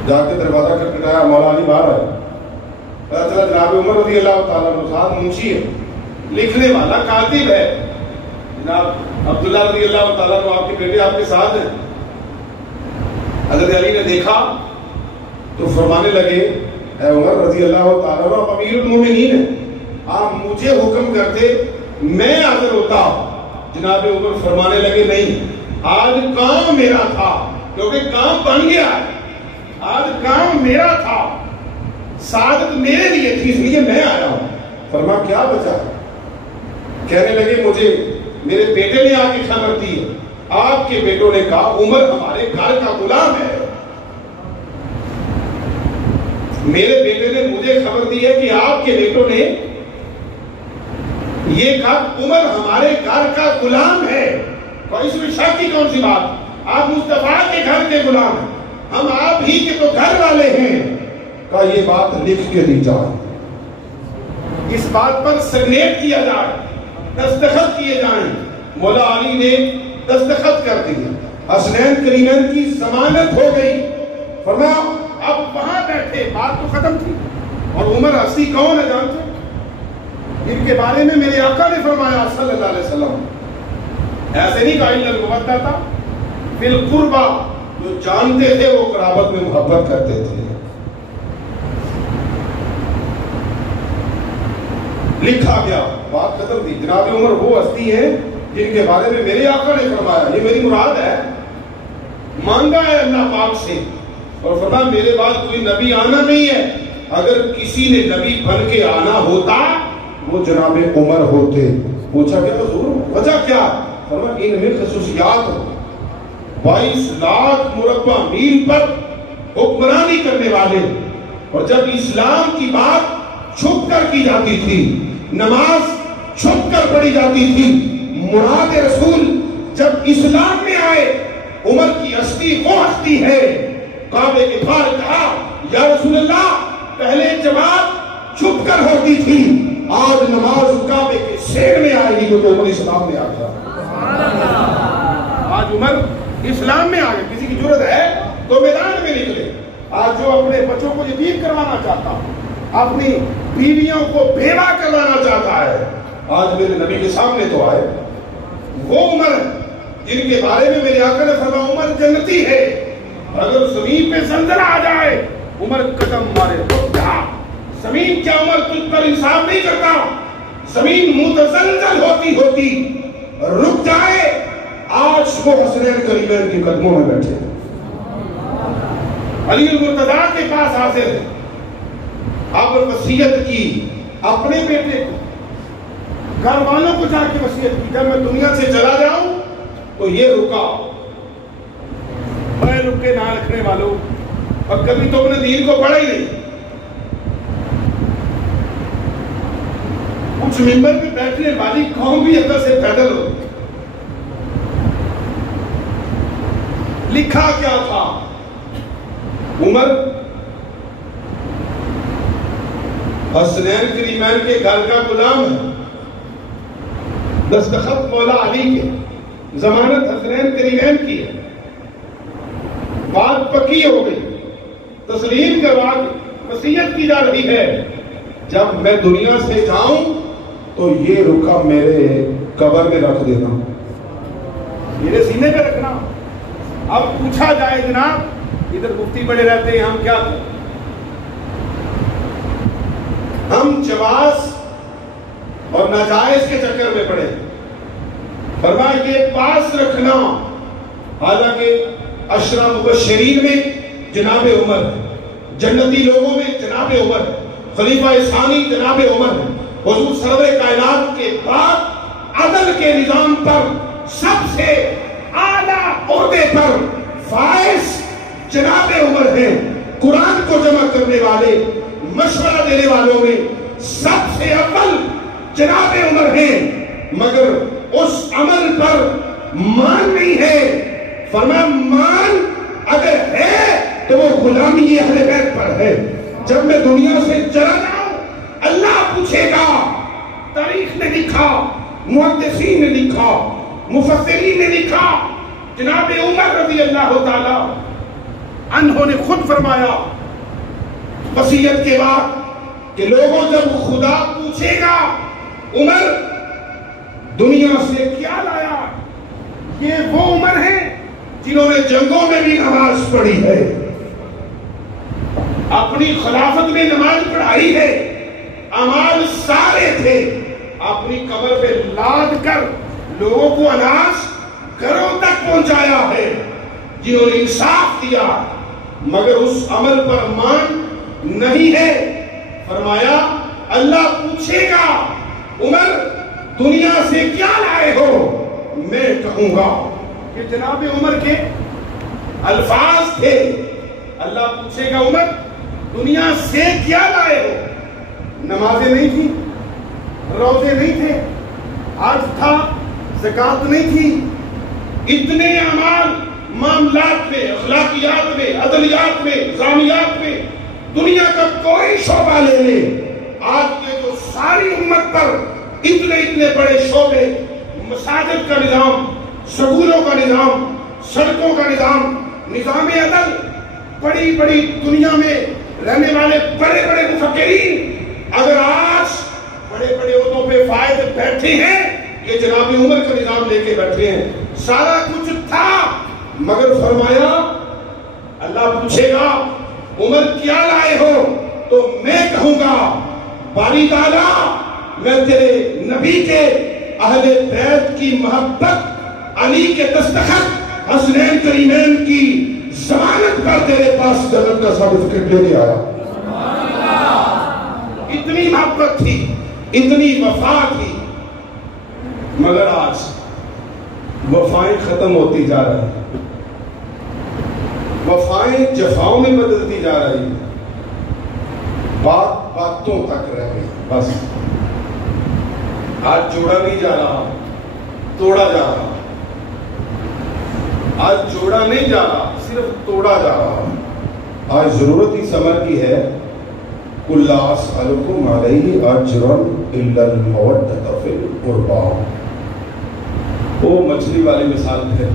جا کے دروازہ کھٹکھٹایا، مولا علی باہر آئے. پتا چلا جناب عمر رضی اللہ تعالیٰ عنہ ساتھ منشی ہے، لکھنے والا کاتب ہے. جناب عبداللہ رضی اللہ تعالیٰ عنہ آپ کے بیٹے آپ کے ساتھ ہیں. حضرت علی نے دیکھا تو فرمانے لگے اے عمر رضی اللہ تعالیٰ عنہ، آپ امیر المومنین ہیں، آپ مجھے حکم کرتے میں حاضر ہوتا. جناب عمر فرمانے لگے نہیں، آج کام میرا تھا، کیونکہ کام بن گیا ہے. آج کام میرا تھا، سعادت میرے لیے تھی، اس لیے میں آیا ہوں. فرما کیا بچا؟ کہنے لگے مجھے میرے بیٹے نے آ کے خبر دی ہے، آپ کے بیٹوں نے کہا عمر ہمارے گھر کا غلام ہے. میرے بیٹے نے مجھے خبر دی ہے کہ آپ کے بیٹوں نے یہ کہا عمر ہمارے گھر کا غلام ہے. اس میں شک کی کون سی بات؟ آپ مصطفیٰ کے گھر کے غلام ہیں، ہم آپ ہی کے تو گھر والے ہیں. کہا یہ بات لکھ کے دی جائے، اس بات پر سگنیٹ کیا جائے، دستخط کیے جائیں. مولا علی نے دستخط کر دیے، حسنین کریمین کی ضمانت ہو گئی. فرمایا اب وہاں بیٹھے، بات تو ختم تھی. اور عمر ہستی کون ہے جانتے؟ ان کے بارے میں میرے آقا نے فرمایا صلی اللہ علیہ وسلم، ایسے نہیں کہا الا المودۃ فی القربہ، جو جانتے تھے وہ قرابت میں محبت کرتے تھے. لکھا گیا، بات ختم تھی. جناب عمر وہ ہستی ہیں جن کے بارے میں میرے آقا نے فرمایا یہ میری مراد ہے، مانگا ہے اللہ پاک سے. اور فرمایا میرے بعد کوئی نبی آنا نہیں ہے، اگر کسی نے نبی بن کے آنا ہوتا وہ جناب عمر ہوتے. پوچھا کیا حضور وجہ کیا؟ فرمایا ان میں خصوصیات 22 لاکھ مربع میل پر حکمرانی کرنے والے، اور جب اسلام کی بات چھپ کر کی جاتی تھی، نماز چھپ کر پڑھی جاتی تھی، مراد رسول جب اسلام میں آئے عمر کی ہستی وہ ہستی ہے. کعبے کے باہر کہا یا رسول اللہ پہلے جماعت چھپ کر ہوتی تھی، آج نماز کعبے کے سیر میں آئے گی تو عمر اسلام میں آ گیا. آج عمر اسلام میں آ گئے. کسی کی ضرورت ہے تو میدان میں نکلے. آج جو اپنے بچوں کو یتیم کروانا چاہتا، اپنی بیویوں کو بیوہ کروانا چاہتا ہے، آج میرے نبی کے سامنے تو آئے. وہ عمر جن کے بارے میں میرے آقا نے فرمایا عمر جنتی ہے، اگر زمین پہ زلزلہ آ جائے عمر قدم مارے رک جا. زمین کیا عمر تجھ پر انصاف نہیں کرتا؟ زمین متزلزل ہوتی رک جائے. آج وہ حسنین کریمین کے قدموں میں بیٹھے، علی المرتضیٰ کے پاس حاضر ہے. آپ وصیت کی اپنے بیٹے کو، گھر والوں کو جا کے وصیت کی جب میں دنیا سے چلا جاؤں تو یہ رکا. میں رک کے نہ رکھنے والوں، اور کبھی تو اپنے دین کو پڑھا ہی نہیں. کچھ ممبر پہ بیٹھنے والی قوم بھی اندر سے پیدل ہو. لکھا کیا تھا؟ عمر حسنین کریمین کے گھر کا غلام ہے، دستخط مولا علی کے، ضمانت حسنین کریمین کی ہے. بات پکی ہو گئی، تسلیم کروا کے وصیت کی جا رہی ہے جب میں دنیا سے جاؤں تو یہ رکا میرے قبر میں رکھ دینا، میرے سینے پہ رکھنا. اب پوچھا جائے جناب ادھر مفتی بڑے رہتے ہیں، ہم کیا کریں؟ ہم جواز اور ناجائز کے چکر میں پڑے. فرمایا یہ پاس رکھنا. حالانکہ عشرہ مبشرین میں جناب عمر، جنتی لوگوں میں جناب عمر، خلیفہ ثانی جناب عمر، حضور سرور کائنات کے بعد عدل کے نظام پر سب سے اعلیٰ عہدے پر فائز جناب عمر ہیں. قرآن کو جمع کرنے والے، مشورہ دینے والوں میں سب سے اول جناب عمر ہیں، مگر اس عمل پر مان نہیں ہے. فرمایا مان اگر ہے تو وہ غلامی اہل بیت پر ہے. جب میں دنیا سے چلا جاؤں اللہ پوچھے گا. تاریخ نے لکھا, محدثین نے لکھا, مفسرین نے لکھا, جناب عمر رضی اللہ تعالی عنہ نے خود فرمایا وصیت کے بعد کہ لوگوں جب خدا پوچھے گا عمر دنیا سے کیا لایا, یہ وہ عمر ہیں جنہوں نے جنگوں میں بھی نماز پڑھی ہے, اپنی خلافت میں نماز پڑھائی ہے, اعمال سارے تھے, اپنی قبر پہ لاد کر لوگوں کو اناج گھروں تک پہنچایا ہے, جنہوں نے انصاف دیا مگر اس عمل پر مان نہیں ہے. فرمایا اللہ پوچھے گا عمر دنیا سے کیا لائے ہو, میں کہوں گا کہ جناب عمر کے الفاظ تھے. اللہ پوچھے گا عمر دنیا سے کیا لائے ہو, نمازیں نہیں تھی, روزے نہیں تھے, حج تھا, زکات نہیں تھی, اتنے اعمال معاملات میں, اخلاقیات میں, عدلیات میں, نظامیات میں دنیا کا کوئی شعبہ لے لے, آج کے جو ساری امت پر اتنے اتنے بڑے شعبے, مساجد کا نظام, سکولوں کا نظام, سڑکوں کا نظام, نظام عدل, بڑی بڑی دنیا میں رہنے والے بڑے بڑے مفکرین اگر آج بڑے بڑے عہدوں پہ فائد بیٹھے ہیں, یہ جناب عمر کا نظام لے کے بیٹھے ہیں. سارا کچھ تھا مگر فرمایا اللہ پوچھے گا عمر کیا لائے ہو, تو میں کہوں گا باری تعالیٰ میں تیرے نبی کے اہل بیت کی محبت, علی کے دستخط, حسنین کریمین کی ضمانت پر تیرے پاس جنت کا سرٹیفکیٹ لے کے آیا. اتنی محبت تھی, اتنی وفا تھی, مگر آج وفائیں ختم ہوتی جا رہی ہیں, وفائیں جفاؤں میں بدلتی جا رہی ہیں, بات باتوں تک رہ گئی بس. آج جوڑا نہیں جا رہا, توڑا جا رہا. آج جوڑا نہیں جا رہا, صرف توڑا جا رہا. آج ضرورت ہی سمر کی ہے, قُلْ لَا أَسْأَلُكُمْ عَلَيْهِ أَجْرًا إِلَّا الْمَوَدَّةَ فِي الْقُرْبَىٰ. وہ مچھلی والی مثال ہے,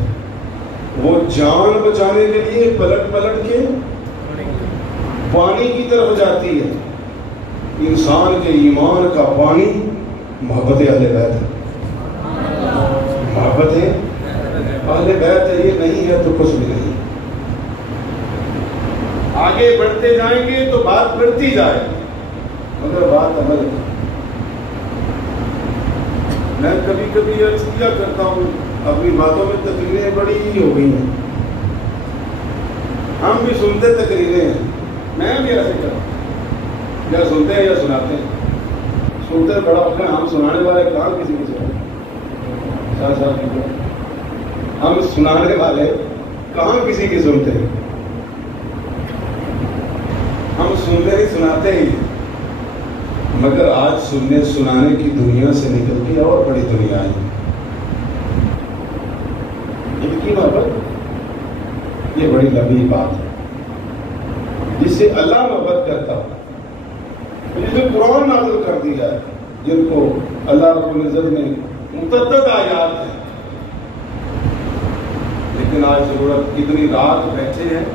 وہ جان بچانے کے لیے پلٹ پلٹ کے پانی کی طرف جاتی ہے. انسان کے ایمان کا پانی محبت اہل بیت ہے, محبت اہل بیت ہے. یہ نہیں ہے تو کچھ بھی نہیں. آگے بڑھتے جائیں گے تو بات بڑھتی جائے, مگر بات عمل ہے. میں کبھی کبھی عرض کیا کرتا ہوں, اپنی باتوں میں تقریریں بڑی ہو گئی ہیں, ہم بھی سنتے تقریریں ہیں, میں بھی ایسے کرتا ہوں, یا سنتے ہیں یا سناتے ہیں. سنتے بڑا ہوتا ہے, ہم سنانے والے کہاں کسی کی سنتے, ہم سنانے والے کہاں کسی کی سنتے ہیں, ہم سنتے ہی سناتے ہی. مگر آج سننے سنانے کی دنیا سے نکل کے اور بڑی دنیا ہے, ان کی محبت یہ بڑی لمبی بات ہے. جس سے اللہ محبت کرتا, جس سے قرآن نازل کر دیا ہے, جن کو اللہ رب العزت نے متعدد آیات ہیں, لیکن آج ضرورت اتنی رات بیٹھے ہیں,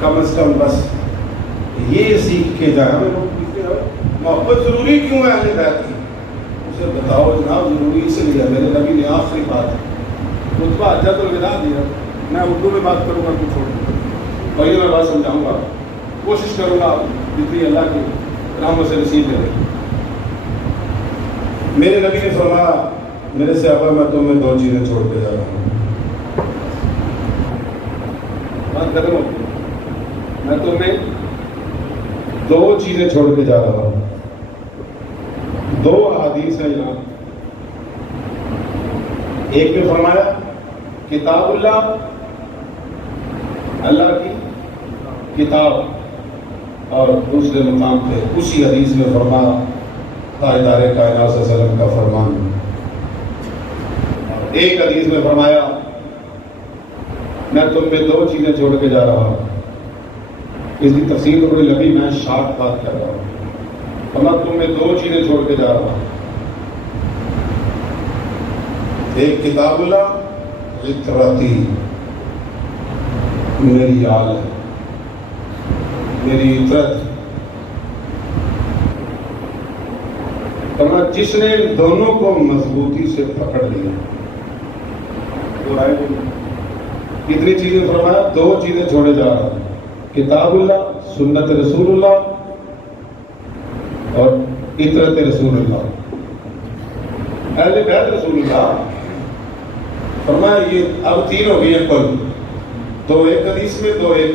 کم از کم بس یہ سیکھ کے جائیں. ہمیں لوگ پوچھتے ہیں محبت ضروری کیوں ہے اہل بیت کی, اسے بتاؤ جناب ضروری اس لیے ہے, میرے نبی نے آخری بات خطبہ حجۃ الوداع دیا. میں اردو میں بات کروں گا, کچھ چھوڑ دوں گا, اور یہ میں بات سمجھاؤں گا, کوشش کروں گا جتنی اللہ کی رحمت سے نصیب ہے. میرے نبی نے فرمایا میرے صحابہ میں تمہیں دو چیزیں چھوڑ کے جا رہا ہوں. بات ختم ہو, میں تمہیں دو چیزیں چھوڑ کے جا رہا ہوں. دو حدیث ہیں یہاں. ایک میں فرمایا کتاب اللہ, اللہ کی کتاب, اور دوسرے مقام پہ اسی حدیث میں فرمایا تاجدار کائنات صلی اللہ علیہ وسلم کا فرمان. ایک حدیث میں فرمایا میں تم میں دو چیزیں چھوڑ کے جا رہا ہوں. اس کی تفصیل تو بڑی لمبی، میں شارٹ بات کر رہا ہوں. اور میں تم میں دو چیزیں چھوڑ کے جا رہا ہوں. ایک کتاب اللہ، عطرتی، میری آل ہے، میری عطرت. اور جس نے دونوں کو مضبوطی سے پکڑ لیا، کتنی چیزیں فرمایا؟ دو چیزیں چھوڑے جا رہا ہوں، کتاب اللہ، سنت رسول اللہ اور عطرت رسول اللہ، اہل بیت رسول اللہ. فرمایا یہ اب تین ہو گئی ہیں کل، دو ایک حدیث میں، دو ایک.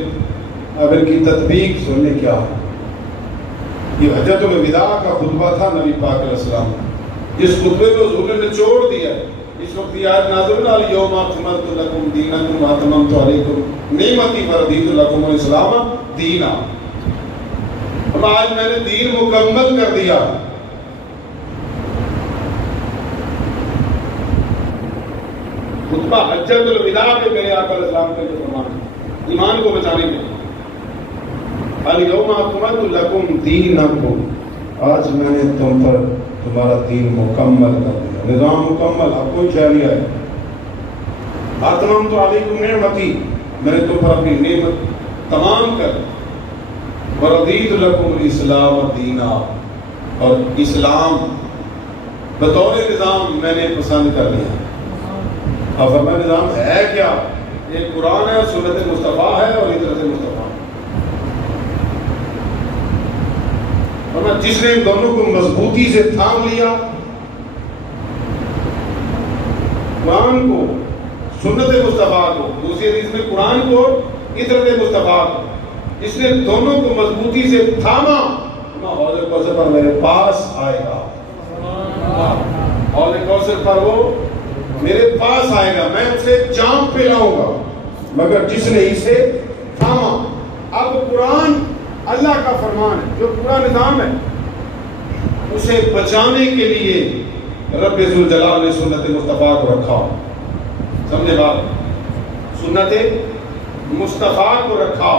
اب ان کی تطبیق سننے کیا ہے. یہ حجۃ الوداع کا خطبہ تھا نبی پاک علیہ السلام، جس خطبے کو حضور نے نچوڑ دیا. اس وقت یہ آیت نازل ہے، الیوم اکملت لکم دینکم واتممت علیکم نعمتی ورضیت لکم الاسلام دینا. اب آج میں نے دین مکمل کر دیا. خطبہ حجۃ الوداع پہ میرے آقا علیہ السلام کے فرمان ایمان کو بچانے کے. الیوم اکملت لکم دینکم، آج میں نے تم پر تمہارا دین مکمل کر دیا، نظام مکمل، اب کوئی شے نہیں ہے. اتممت علیکم نعمتی، میں نے تم پر اپنی نعمت تمام کر. ورضیت لکم الاسلام دینا، اور اسلام بطور نظام میں نے پسند کر لیا. اب فرمایا نظام ہے کیا؟ ایک قرآن ہے، سنت مصطفیٰ ہے اور عطرت مصطفیٰ. جس نے ان دونوں کو مضبوطی سے تھام لیا، قرآن کو، سنت مصطفیٰ کو، دوسری حدیث میں قرآن کو، عطرت مصطفیٰ کو، جس نے دونوں کو مضبوطی سے تھاما، حوض کوثر پر میرے پاس آئے گا. حوض کوثر پر وہ میرے پاس آئے گا، میں اسے جام پہ لاؤں گا، مگر جس نے اسے تھاما. اب قرآن اللہ کا فرمان ہے، جو پورا نظام ہے، اسے بچانے کے لیے رب ذوالجلال نے سنت مصطفیٰ کو رکھا. سمجھے بات؟ سنت مصطفیٰ کو رکھا،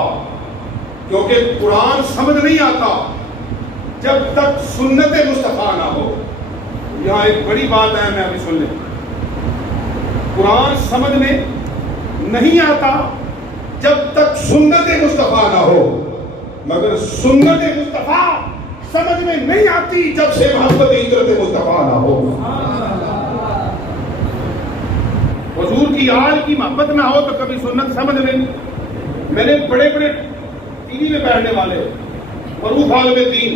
کیونکہ قرآن سمجھ نہیں آتا جب تک سنت مصطفیٰ نہ ہو. یہاں ایک بڑی بات ہے، میں ابھی سن لیں. قرآن سمجھ میں نہیں آتا جب تک سنت مصطفیٰ نہ ہو، مگر سنت مصطفیٰ سمجھ میں نہیں آتی جب سے محبت عطرت مصطفیٰ نہ ہو. حضور کی آل کی محبت نہ ہو تو کبھی سنت سمجھ نہیں. میں نے بڑے بڑے ٹی وی میں بیٹھنے والے معروف عالم دین،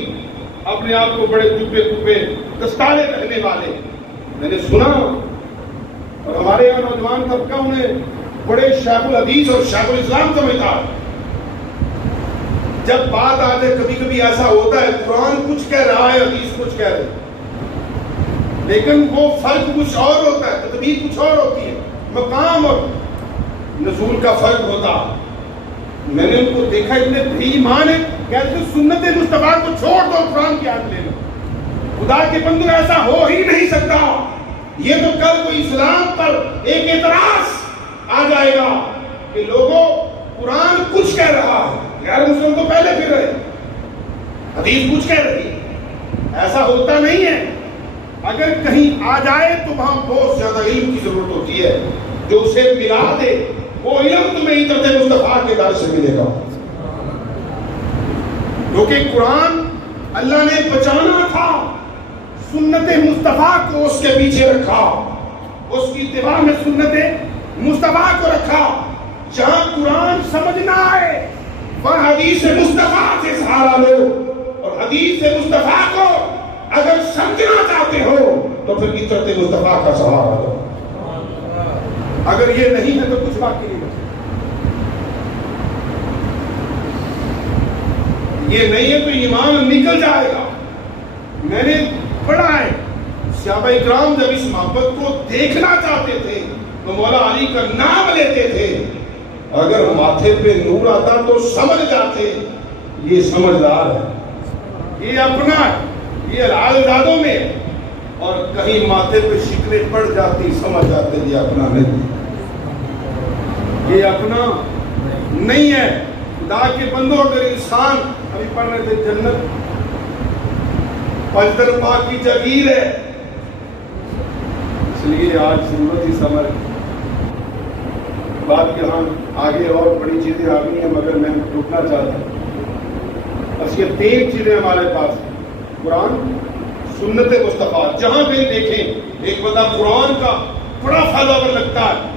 اپنے آپ کو بڑے کبے دستارے رکھنے والے میں نے سنا، اور ہمارے یہاں نوجوان طبقہ انہیں بڑے شیخ الحدیث اور شیخ الاسلام سمجھتا. جب بات آ جائے کبھی کبھی ایسا ہوتا ہے قرآن کچھ کہہ رہا ہے، حدیث کچھ کہہ رہے، لیکن وہ فرق کچھ اور ہوتا ہے، تدبیر کچھ اور ہوتی ہے، مقام اور نزول کا فرق ہوتا. میں نے ان کو دیکھا اتنے بھی ایمان ہے، کہتے سنت مصطفیٰ کو چھوڑ دو، قرآن کی آیت لے لو. خدا کے بندو ایسا ہو ہی نہیں سکتا. یہ تو کل کوئی اسلام پر ایک اعتراض آ جائے گا کہ لوگوں قرآن کچھ کہہ رہا ہے، غیر مسلم تو پہلے پھر رہے، حدیث کچھ کہہ رہی. ایسا ہوتا نہیں ہے. اگر کہیں آ جائے تو وہاں بہت زیادہ علم کی ضرورت ہوتی ہے، جو اسے ملا دے وہ علم تمہیں عطرت مصطفیٰ کے در سے ملے گا. کیونکہ قرآن اللہ نے بچانا تھا، سنت مصطفیٰ کو اس کے پیچھے رکھا، اس کی اتباع میں سنت مصطفیٰ کو رکھا. جہاں قرآن سمجھ نہ آئے وہاں حدیث مصطفیٰ سے سہارا لو، اور حدیث مصطفیٰ کو اگر سمجھنا چاہتے ہو تو پھر عطرت مصطفیٰ کا سہارا لو. اگر یہ نہیں ہے تو کچھ باقی نہیں. یہ نہیں ہے تو ایمان نکل جائے گا. میں نے پڑھا ہے صحابہ اکرام جب اس محبت کو دیکھنا چاہتے تھے تو مولا علی کا نام لیتے تھے. اگر ماتھے پہ نور آتا تو سمجھ جاتے یہ سمجھدار ہے، یہ اپنا ہے، یہ لال زادوں میں. اور کہیں ماتھے پہ شکلیں پڑ جاتی سمجھ جاتے یہ اپنا نہیں. یہ اپنا نہیں ہے. خدا کے بندوں اگر انسان ابھی پڑھ رہے تھے جنت پجدر پاک کی جگیر ہے, اس لیے آج ضرورت ہی سمجھ بات کے ہاں آگے اور بڑی چیزیں آ گئی ہیں مگر میں رکنا چاہتا ہوں. بس یہ 3 چیزیں ہمارے پاس ہیں, قرآن, سنت مصطفیٰ. جہاں بھی دیکھیں ایک بندہ قرآن کا بڑا فالوور لگتا ہے,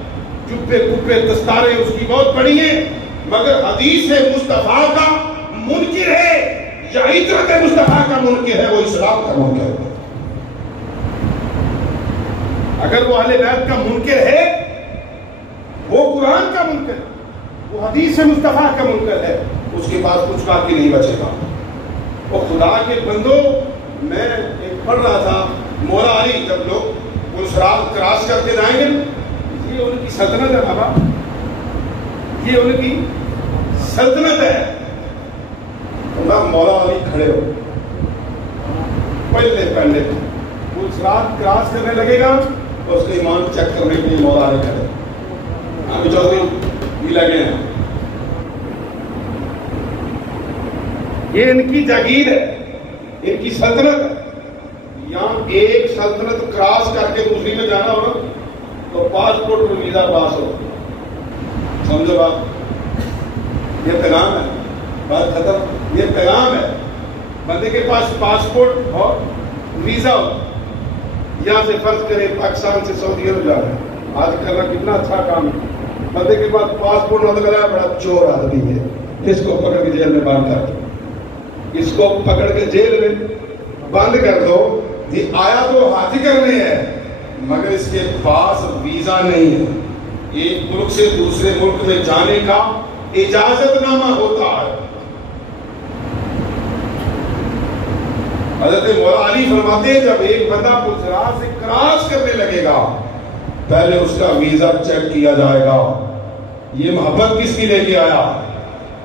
جبے کپے دستاریں اس کی بہت بڑی ہیں, مگر حدیث مصطفیٰ کا منکر ہے یا ہجرت مصطفیٰ کا منکر ہے, وہ اسلام کا منکر ہے. اگر وہ اہل بیت کا منکر ہے, وہ قرآن کا منکر ہے, وہ حدیث مصطفیٰ کا منکر ہے, اس کے پاس کچھ باقی نہیں بچے گا. اور خدا کے بندوں, میں ایک پڑھ رہا تھا مولا علی, جب لوگ پلسرات کراس کر کے جائیں گے, یہ ان کی سلطنت ہے بابا, یہ ان کی سلطنت ہے. مولا علی کھڑے ہو, پہلے پلسرات کراس کرنے لگے گا تو اس کے ایمان چیک کرنے کے لیے مولا علی کھڑے. ہم چودھری بھی لگے ہیں, یہ ان کی جاگیر ہے, ان کی سلطنت ہے. یہاں ایک سلطنت کراس کر کے دوسری میں جانا ہونا تو پاسپورٹ اور ویزا پاس ہو. سمجھو بات, یہ پیغام ہے, بات ختم. یہ پیغام ہے, بندے کے پاس پاسپورٹ اور ویزا ہو. یہاں سے فرض کرے پاکستان سے سعودی عرب جا رہے ہیں, آج کرنا کتنا اچھا کام ہے. بندے کے پاس پاسپورٹ نہ کرا, بڑا چور آدمی ہے, اس کو پکڑ کے جیل میں بند کر دو, اس کو پکڑ کے جیل میں بند کر دو. یہ آیا تو حاجی کرنے ہے, مگر اس کے پاس ویزا نہیں ہے. ایک ملک سے دوسرے ملک میں جانے کا اجازت نامہ ہوتا ہے. حضرت مولا علی فرماتے ہیں جب ایک بندہ پلسرات سے کراس کرنے لگے گا, پہلے اس کا ویزا چیک کیا جائے گا. یہ محبت کس کی لے کے آیا,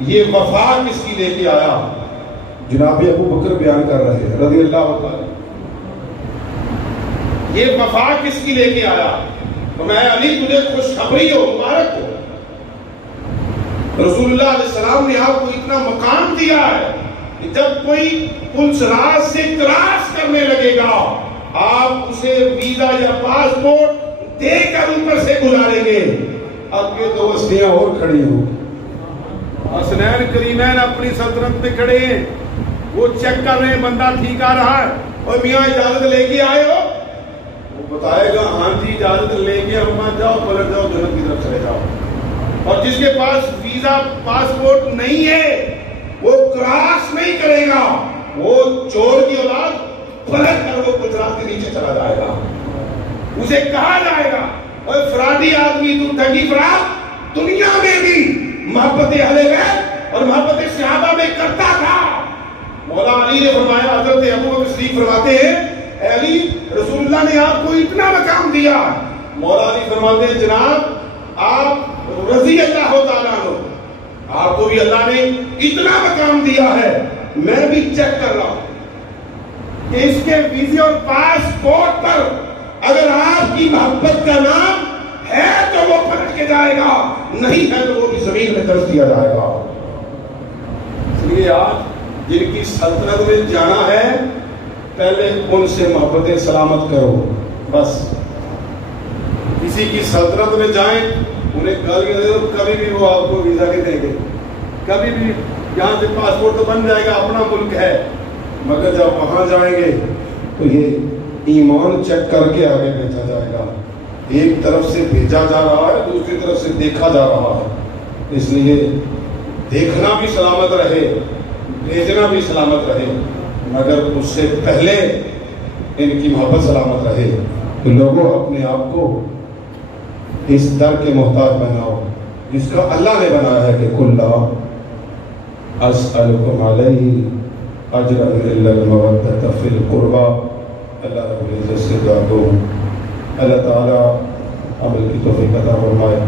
یہ وفا کس کی لے کے آیا. جناب ابو بکر بیان کر رہے ہیں رضی اللہ تعالی, یہ وفا کس کی لے کے آیا. تو میں علی تجھے خوشخبری ہو, مبارک ہو, رسول اللہ علیہ السلام نے آپ کو اتنا مقام دیا ہے کہ جب کوئی پلسرات سے کراس کرنے لگے گا, آپ اسے ویزا یا پاسپورٹ دے کر اوپر سے گزاریں گے. اب یہ 2 ہستیاں اور کھڑی ہوں, حسنین کریمین اپنی سلطنت پہ کھڑے ہیں, وہ چیک کر رہے ہیں بندہ ٹھیک آ رہا ہے. اور میاں اجازت لے کے آئے ہو, وہ بتائے گا ہاں جی اجازت لے کے, اما جاؤ پلٹ جاؤ جنت کی طرف چلے جاؤ. اور جس کے پاس ویزا پاسپورٹ نہیں ہے وہ کراس نہیں کرے گا, وہ چور کی اولاد, پلٹ کر وہ گجرات کے نیچے چلا جائے گا. اسے کہا جائے گا اوے فرادی آدمی, تو ٹھگی فراد دنیا میں بھی محبت اہل بیت اور محبت صحابہ میں کرتا تھا. مولا علی نے فرمایا, حضرت ابو بکر صدیق فرماتے ہیں اے علی, رسول اللہ نے آپ کو اتنا مقام دیا. مولا علی فرماتے ہیں جناب آپ رضی اللہ تعالیٰ عنہ, آپ کو بھی اللہ نے اتنا مقام دیا ہے. میں بھی چیک کر رہا ہوں کہ اس کے ویزے اور پاسپورٹ پر اگر آپ کی محبت کا نام ہے تو وہ پلٹ کے جائے گا, نہیں ہے تو وہ بھی زمین میں درج دیا جائے گا. اس لیے آج جن کی سلطنت میں جانا ہے, پہلے ان سے محبتیں سلامت کرو. بس کسی کی سلطنت میں جائیں, انہیں گالیاں دے دو, کبھی بھی وہ آپ کو ویزا نہیں دیں گے. کبھی بھی یہاں سے پاسپورٹ تو بن جائے گا, اپنا ملک ہے, مگر جب وہاں جائیں گے تو یہ ایمان چیک کر کے آگے بھیجا جائے گا. ایک طرف سے بھیجا جا رہا ہے, دوسری طرف سے دیکھا جا رہا ہے. اس لیے دیکھنا بھی سلامت رہے, بھیجنا بھی سلامت رہے, مگر اس سے پہلے ان کی محبت سلامت رہے. تو لوگوں اپنے آپ کو اس در کے محتاج بناؤ جس کا اللہ نے بنایا ہے کہ کلا اسألکم علیہ اجرا الا المودۃ فی القربى. اللہ رب العزت سے دعا دو, اللہ تعالی عمل کی توفیق عطا فرمائے.